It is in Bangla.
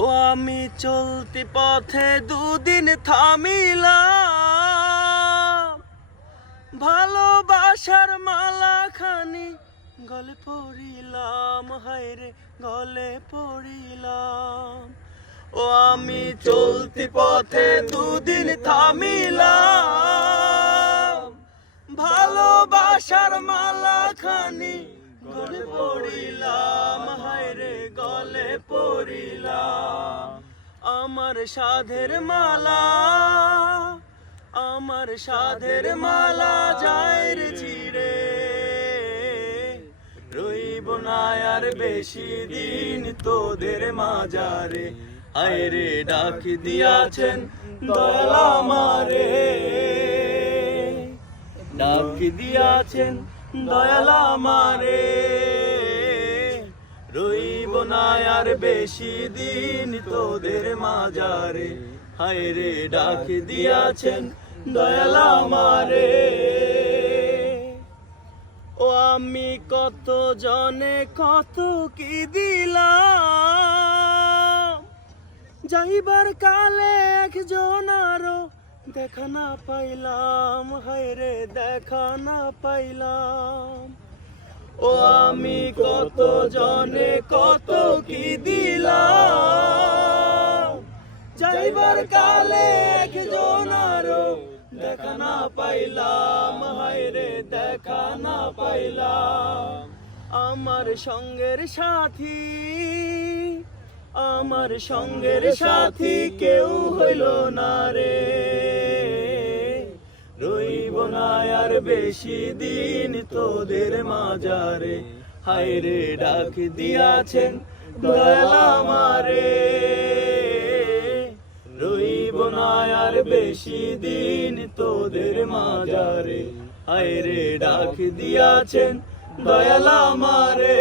ও আমি চলতি পথে দুদিন থামিলাম, ভালোবাসার মালা খানি গলে পড়িলাম, হায়রে গলে পড়িলাম। ও আমি চলতি পথে দুদিন থামিলাম, ভালোবাসার মালা খানি গলে পড়িলাম, হায়রে গলে পড়িলাম। আমার সাধের মালা, আমার সাধের মালা যায় রে ছিড়ে, রইব না আর বেশি দিন তোদের মাজারে। হায়রে ডাক দিয়াছেন দয়াল আমারে, ডাক দিয়াছেন দয়াল আমারে, রইব না আর বেশি দিন তোদের মাজারে। হায়রে ডাক দিয়াছেন দয়াল আমারে। ও আমি কত জনে কত কি দিলাম, যাইবার কালে একজন আরো দেখা না পাইলাম, হায়রে দেখা না পাইলাম। ও আমি কত জনে কত কি দিলাম, যাইবার কালে একজন আরো দেখা না পাইলাম, হায়রে দেখা না পাইলাম। আমার সঙ্গের সাথী, আমার সঙ্গের সাথী কেউ হইল না রে, রইব না আর বেশি দিন তোদের মাজারে। হায়রে ডাক দিয়াছেন দয়াল আমারে, রইব না আর বেশি দিন তোদের মাজারে। হায়রে ডাক দিয়াছেন দয়াল আমারে।